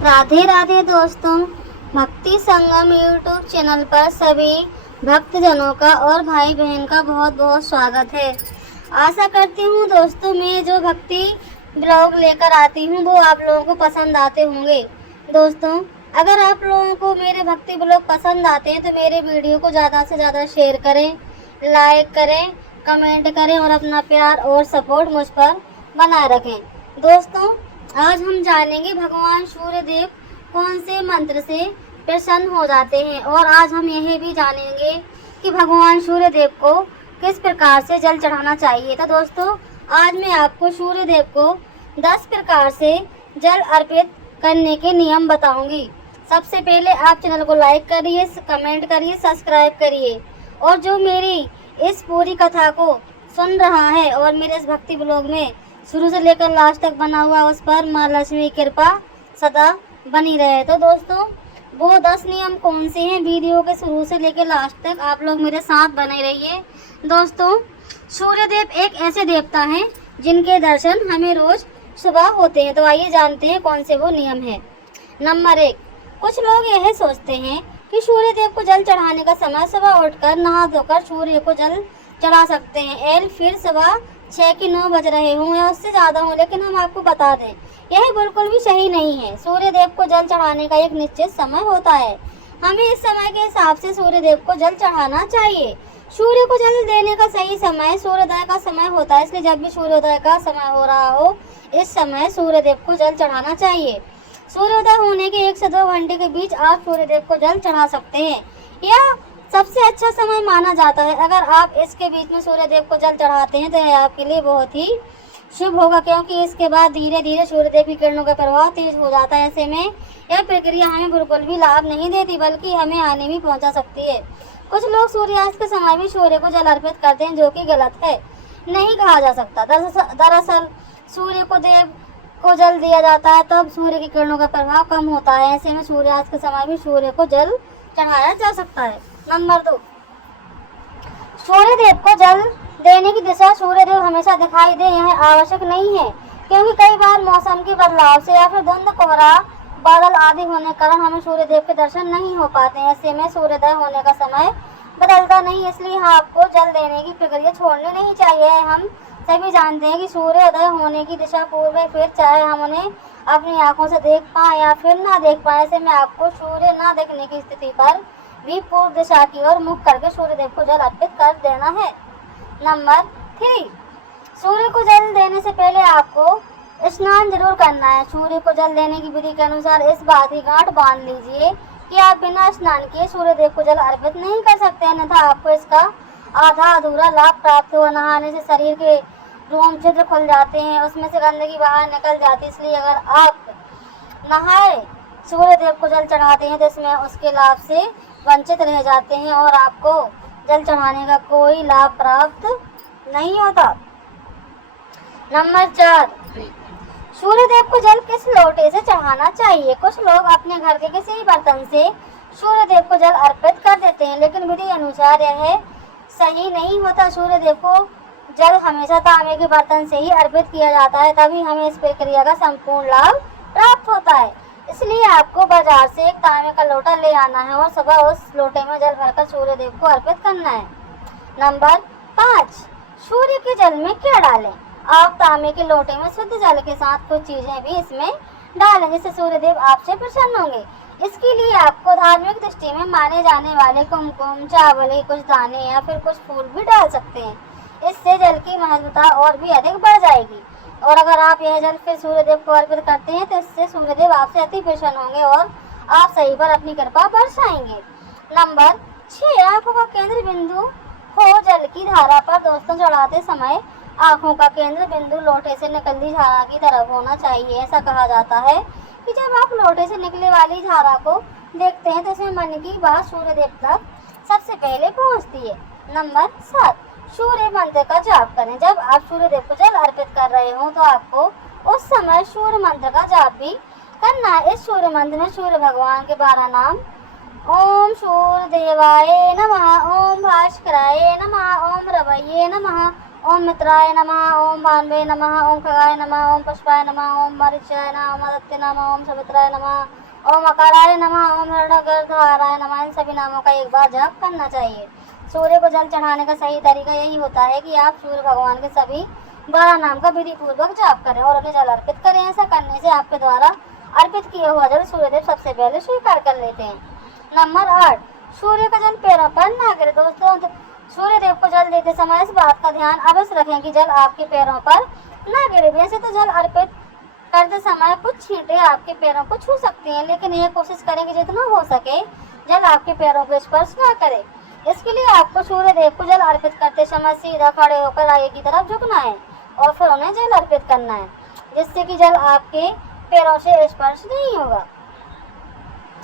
राधे राधे दोस्तों, भक्ति संगम YouTube channel पर सभी भक्तजनों का और भाई बहन का बहुत बहुत स्वागत है। आशा करती हूँ दोस्तों, मैं जो भक्ति ब्लॉग लेकर आती हूँ वो आप लोगों को पसंद आते होंगे। दोस्तों, अगर आप लोगों को मेरे भक्ति ब्लॉग पसंद आते हैं तो मेरे वीडियो को ज़्यादा से ज़्यादा शेयर करें, लाइक करें, कमेंट करें और अपना प्यार और सपोर्ट मुझ पर बनाए रखें। दोस्तों, आज हम जानेंगे भगवान सूर्य देव कौन से मंत्र से प्रसन्न हो जाते हैं और आज हम यह भी जानेंगे कि भगवान सूर्य देव को किस प्रकार से जल चढ़ाना चाहिए। तो दोस्तों, आज मैं आपको सूर्य देव को 10 प्रकार से जल अर्पित करने के नियम बताऊंगी। सबसे पहले आप चैनल को लाइक करिए, कमेंट करिए, सब्सक्राइब करिए और जो मेरी इस पूरी कथा को सुन रहा है और मेरे इस भक्ति ब्लॉग में शुरू से लेकर लास्ट तक बना हुआ, उस पर माँ लक्ष्मी की कृपा सदा बनी रहे। तो दोस्तों, वो 10 नियम कौन से हैं, वीडियो के शुरू से लेकर लास्ट तक आप लोग मेरे साथ बने रहिए। दोस्तों, सूर्य देव एक ऐसे देवता हैं जिनके दर्शन हमें रोज सुबह होते हैं। तो आइए जानते हैं कौन से वो नियम है। नंबर 1, कुछ लोग यह सोचते हैं कि सूर्य देव को जल चढ़ाने का समय सुबह उठकर नहा धोकर सूर्य को जल चढ़ा सकते हैं। फिर सुबह 6 की 9 बज रहे हों या उससे ज़्यादा हों, लेकिन हम आपको बता दें यह बिल्कुल भी सही नहीं है। सूर्य देव को जल चढ़ाने का एक निश्चित समय होता है। हमें इस समय के हिसाब से सूर्य देव को जल चढ़ाना चाहिए। सूर्य को जल देने का सही समय सूर्योदय का समय होता है, इसलिए जब भी सूर्योदय का समय हो रहा हो इस समय सूर्य देव को जल चढ़ाना चाहिए। सूर्योदय होने के 1 से 2 घंटे के बीच आप सूर्य देव को जल चढ़ा सकते हैं। यह सबसे अच्छा समय माना जाता है। अगर आप इसके बीच में सूर्य देव को जल चढ़ाते हैं तो यह आपके लिए बहुत ही शुभ होगा, क्योंकि इसके बाद धीरे धीरे सूर्य देव की किरणों का प्रभाव तेज हो जाता है। ऐसे में यह प्रक्रिया हमें बिल्कुल भी लाभ नहीं देती, बल्कि हमें हानि भी पहुंचा सकती है। कुछ लोग सूर्यास्त के समय भी सूर्य को जल अर्पित करते हैं, जो कि गलत है, नहीं कहा जा सकता। दरअसल सूर्य को देव को जल दिया जाता है तब सूर्य की किरणों का प्रभाव कम होता है। ऐसे में सूर्यास्त के समय भी सूर्य को जल चढ़ाया जा सकता है। नंबर 2, सूर्य देव को जल देने की दिशा सूर्य देव हमेशा दिखाई दे यह आवश्यक नहीं है, क्योंकि कई बार मौसम के बदलाव से या फिर धुंध, कोहरा, बादल आदि होने के कारण हमें सूर्य देव के दर्शन नहीं हो पाते हैं। ऐसे में सूर्योदय होने का समय बदलता नहीं, इसलिए आपको जल देने की प्रक्रिया छोड़नी नहीं चाहिए। हम सभी जानते हैं कि सूर्योदय होने की दिशा पूर्व है, फिर चाहे हम उन्हें अपनी आंखों से देख पाएं या फिर ना देख पाएं। ऐसे में आपको सूर्य ना देखने की स्थिति पर भी पूर्व दिशा की ओर मुख करके सूर्य देव को जल अर्पित कर देना है। नंबर 3, सूर्य को जल देने से पहले आपको स्नान जरूर करना है। सूर्य को जल देने की विधि के अनुसार इस बात की गांठ बांध लीजिए कि आप बिना स्नान किए सूर्य देव को जल अर्पित नहीं कर सकते, अन्यथा आपको इसका आधा अधूरा लाभ प्राप्त हो। नहाने से शरीर के रोम छिद्र खुल जाते हैं, उसमें से गंदगी बाहर निकल जाती है, इसलिए अगर आप नहाए सूर्य देव को जल चढ़ाते हैं तो इसमें उसके लाभ से वंचित रह जाते हैं और आपको जल चढ़ाने का कोई लाभ प्राप्त नहीं होता। नंबर 4, सूर्य देव को जल किस लोटे से चढ़ाना चाहिए। कुछ लोग अपने घर के किसी बर्तन से सूर्य देव को जल अर्पित कर देते हैं, लेकिन विधि अनुसार यह सही नहीं होता। सूर्य देव को जल हमेशा तांबे के बर्तन से ही अर्पित किया जाता है, तभी हमें इस प्रक्रिया का संपूर्ण लाभ प्राप्त होता है। इसलिए आपको बाजार से एक तांबे का लोटा ले आना है और सुबह उस लोटे में जल भरकर सूर्य देव को अर्पित करना है। नंबर 5, सूर्य के जल में क्या डालें। आप तांबे के लोटे में शुद्ध जल के साथ कुछ चीजें भी इसमें डालें, जिससे सूर्य देव आपसे प्रसन्न होंगे। इसके लिए आपको धार्मिक दृष्टि में माने जाने वाले कुमकुम, चावल के कुछ दाने या फिर कुछ फूल भी डाल सकते हैं। इससे जल की महत्वता और भी अधिक बढ़ जाएगी और अगर आप यह जल फिर सूर्य देव को अर्पित करते हैं तो इससे सूर्य देव आपसे अति प्रसन्न होंगे और आप सही पर अपनी कृपा बरसाएंगे। नंबर 6, आंखों का केंद्र बिंदु हो जल की धारा पर। दोस्तों, चढ़ाते समय आंखों का केंद्र बिंदु लोटे से निकलती धारा की तरफ होना चाहिए। ऐसा कहा जाता है कि जब आप लोटे से निकले वाली धारा को देखते हैं तो इसमें मन की बात सूर्य देव तक सबसे पहले पहुंचती है। नंबर 7, सूर्य मंत्र का जाप करें। जब आप सूर्य देव को जल अर्पित कर रहे हो तो आपको उस समय सूर्य मंत्र का जाप भी करना है। इस सूर्य मंत्र में सूर्य भगवान के 12 नाम ओम सूर्य देवाय नमः, ओम भास्कराय नमः, ओम रवैये नमः, ओम मित्राय नमः, ओम भान्वे नमः, ओम खगाय नमः, ओम पुष्पाय नमः, ओम मरीचाय नमः, ओम आदित्य नमः, ओम सवित्राय नमः, ओम अकाराय नमः, ओम हिरण्यगर्भाय नमः। इन सभी नामों का एक बार जाप करना चाहिए। सूर्य को जल चढ़ाने का सही तरीका यही होता है कि आप सूर्य भगवान के सभी 12 नाम का विधि पूर्वक जाप करें और उन्हें जल अर्पित करें। ऐसा करने से आपके द्वारा अर्पित किया हुआ जल सूर्यदेव सबसे पहले स्वीकार कर लेते हैं। नंबर 8, सूर्य का जल पैरों पर ना गिरे। दोस्तों, सूर्यदेव को जल देते समय इस बात का ध्यान अवश्य रखें कि जल आपके पैरों पर ना गिरे। वैसे तो जल अर्पित करते समय कुछ छींटे आपके पैरों को छू सकती हैं, लेकिन यह कोशिश करें कि जितना हो सके जल आपके पैरों को स्पर्श न करे। इसके लिए आपको सूर्यदेव को जल अर्पित करते समय सीधा खड़े होकर आगे की तरफ झुकना है और फिर उन्हें जल अर्पित करना है, जिससे कि जल आपके पैरों से स्पर्श नहीं होगा।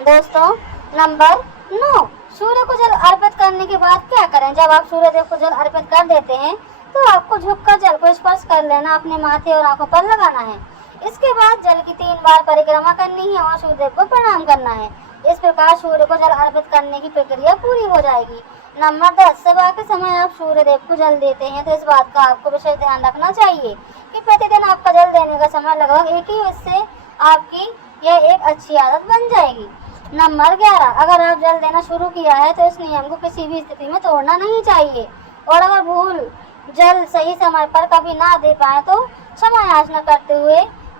दोस्तों, नंबर 9, सूर्य को जल अर्पित करने के बाद क्या करें। जब आप सूर्यदेव को जल अर्पित कर देते हैं तो आपको झुककर जल को स्पर्श कर लेना, अपने माथे और आंखों पर लगाना है। इसके बाद जल की 3 बार परिक्रमा करनी है और सूर्यदेव को प्रणाम करना है। इस प्रकार सूर्य को जल अर्पित करने की प्रक्रिया पूरी हो जाएगी। नंबर 10, सुबह के समय आप सूर्यदेव को जल देते हैं तो इस बात का आपको विशेष ध्यान रखना चाहिए कि प्रतिदिन आपका जल देने का समय लगभग एक ही हो। इससे आपकी यह एक अच्छी आदत बन जाएगी। नंबर 11, अगर आप जल देना शुरू किया है तो इस नियम को किसी भी स्थिति में तोड़ना नहीं चाहिए और अगर भूल जल सही समय पर कभी ना दे पाए तो क्षमा याचना करते हुए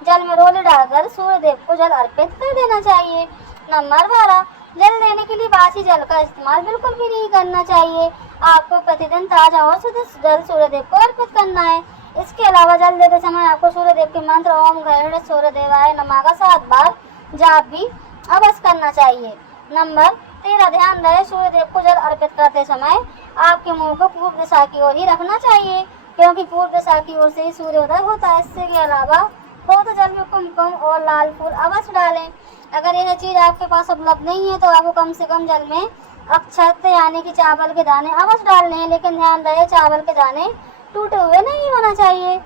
जल में रोली डालकर सूर्यदेव को जल अर्पित कर देना चाहिए। नंबर 12, जल देने के लिए बासी जल का इस्तेमाल बिल्कुल भी नहीं करना चाहिए। आपको प्रतिदिन ताजा और शुद्ध जल सूर्यदेव को अर्पित करना है। इसके अलावा जल देते समय आपको सूर्यदेव के मंत्र ओम गरुड़ सूर्यदेवाय नमः का 7 बार जाप भी अवश्य करना चाहिए। नंबर 13, ध्यान रहे सूर्यदेव को जल अर्पित करते समय आपके मुंह को पूर्व दिशा की ओर ही रखना चाहिए, क्योंकि पूर्व दिशा की ओर से ही सूर्योदय होता है। इसके अलावा हो तो जल में कुमकुम और लाल फूल अवश्य डालें। अगर यह चीज आपके पास उपलब्ध नहीं है तो आपको कम से कम जल में अक्षत यानी कि चावल के दाने अवश्य डालने हैं, लेकिन ध्यान रहे चावल के दाने टूटे हुए नहीं होना चाहिए।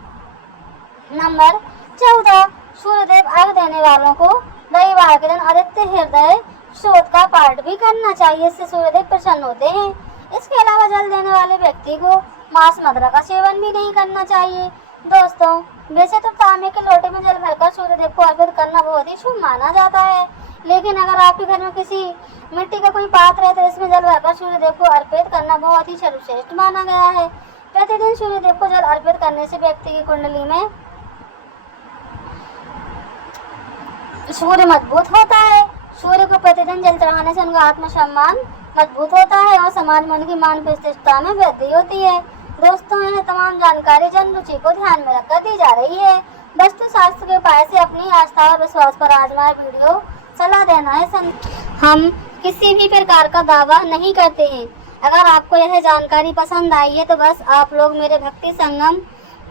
नंबर 14, सूर्यदेव अर्घ देने वालों को रविवार के दिन आदित्य हृदय स्रोत का पाठ भी करना चाहिए। इससे सूर्यदेव प्रसन्न होते हैं। इसके अलावा जल देने वाले व्यक्ति को मांस मदिरा का सेवन भी नहीं करना चाहिए। दोस्तों, वैसे तो तांबे के लोटे में जल भरकर सूर्यदेव को अर्पित करना बहुत ही शुभ माना जाता है, लेकिन अगर आपके घर में किसी मिट्टी का कोई पात्र है तो इसमें जल भरकर सूर्यदेव को अर्पित करना बहुत ही सर्वश्रेष्ठ माना गया है। प्रतिदिन सूर्यदेव को जल अर्पित करने से व्यक्ति की कुंडली में सूर्य मजबूत होता है। सूर्य को प्रतिदिन जल चढ़ाने से उनका आत्मसम्मान मजबूत होता है और समाज में उनकी मान प्रतिष्ठा में वृद्धि होती है। दोस्तों, यह तमाम जानकारी जन रुचि को ध्यान में रखकर दी जा रही है। वस्तु शास्त्र के उपाय से अपनी आस्था और विश्वास पर आजमाए वीडियो सलाह देना है। हम किसी भी प्रकार का दावा नहीं करते हैं। अगर आपको यह जानकारी पसंद आई है तो बस आप लोग मेरे भक्ति संगम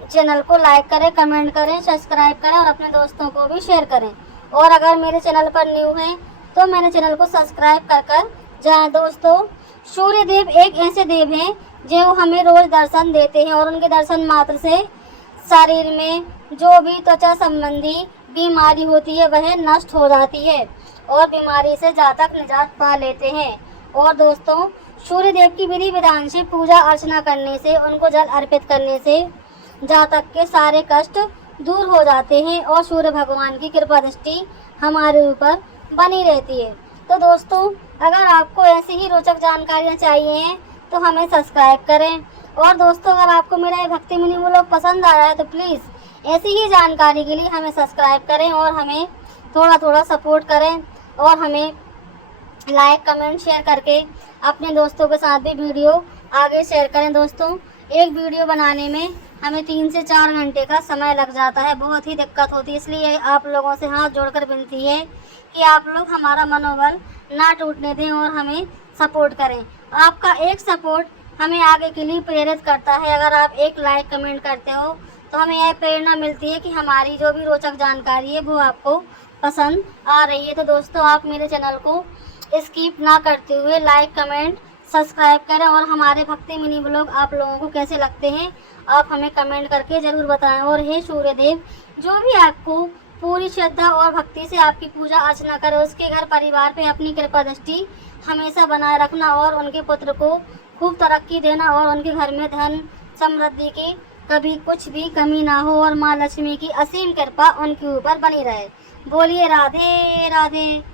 चैनल को लाइक करें, कमेंट करें, सब्सक्राइब करें और अपने दोस्तों को भी शेयर करें। और अगर मेरे चैनल पर न्यू हैं तो मेरे चैनल को सब्सक्राइब कर जाएं। दोस्तों, सूर्यदेव एक ऐसे देव हैं जो हमें रोज दर्शन देते हैं और उनके दर्शन मात्र से शरीर में जो भी त्वचा संबंधी बीमारी होती है वह नष्ट हो जाती है और बीमारी से जातक निजात पा लेते हैं। और दोस्तों, सूर्यदेव की विधि विधान से पूजा अर्चना करने से, उनको जल अर्पित करने से जातक के सारे कष्ट दूर हो जाते हैं और सूर्य भगवान की कृपा दृष्टि हमारे ऊपर बनी रहती है। तो दोस्तों, अगर आपको ऐसी ही रोचक जानकारियाँ चाहिए हैं तो हमें सब्सक्राइब करें। और दोस्तों, अगर आपको मेरा ये भक्ति मिनी व्लॉग पसंद आया है तो प्लीज़ ऐसी ही जानकारी के लिए हमें सब्सक्राइब करें और हमें थोड़ा थोड़ा सपोर्ट करें और हमें लाइक कमेंट शेयर करके अपने दोस्तों के साथ भी वीडियो आगे शेयर करें। दोस्तों, एक वीडियो बनाने में हमें 3 से 4 घंटे का समय लग जाता है, बहुत ही दिक्कत होती है। इसलिए आप लोगों से हाथ जोड़कर विनती है कि आप लोग हमारा मनोबल ना टूटने दें और हमें सपोर्ट करें। आपका एक सपोर्ट हमें आगे के लिए प्रेरित करता है। अगर आप एक लाइक कमेंट करते हो तो हमें यह प्रेरणा मिलती है कि हमारी जो भी रोचक जानकारी है वो आपको पसंद आ रही है। तो दोस्तों, आप मेरे चैनल को स्किप ना करते हुए लाइक कमेंट सब्सक्राइब करें और हमारे भक्ति मिनी ब्लॉग आप लोगों को कैसे लगते हैं आप हमें कमेंट करके ज़रूर बताएं। और हे सूर्यदेव, जो भी आपको पूरी श्रद्धा और भक्ति से आपकी पूजा अर्चना करे उसके घर परिवार पे अपनी कृपा दृष्टि हमेशा बनाए रखना और उनके पुत्र को खूब तरक्की देना और उनके घर में धन समृद्धि की कभी कुछ भी कमी ना हो और माँ लक्ष्मी की असीम कृपा उनके ऊपर बनी रहे। बोलिए राधे राधे।